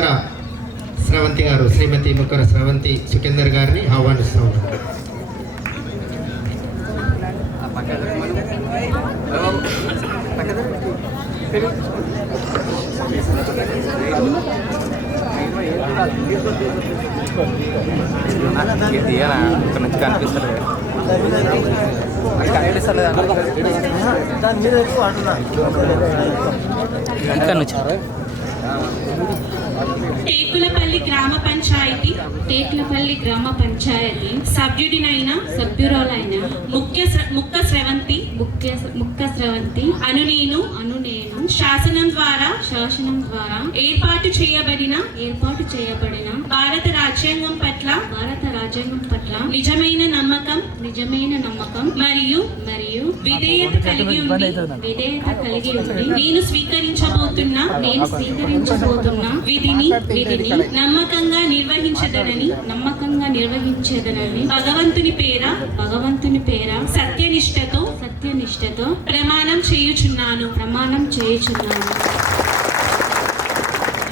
ముక్కర స్రవంతి గారు, శ్రీమతి ముక్కర స్రవంతి సుఖేందర్ గారిని ఆహ్వానిస్తూ ఉన్నాం. ఇక్కడ నుంచి కనిపిస్తారు ఇక్కడ నుంచి టేకులపల్లి గ్రామ పంచాయతీ సభ్యురాలైన ముక్క స్రవంతి అను నేను శాసనం ద్వారా ఏర్పాటు చేయబడిన భారత రాజ్యాంగం పట్ల నిజమైన నమ్మకం మరియు విధేయత కలిగి ఉండి నేను స్వీకరించబోతున్న విధిని నమ్మకంగా నిర్వహించదనని భగవంతుని పేర సత్యనిష్టతో ప్రమాణం చేయుచున్నాను.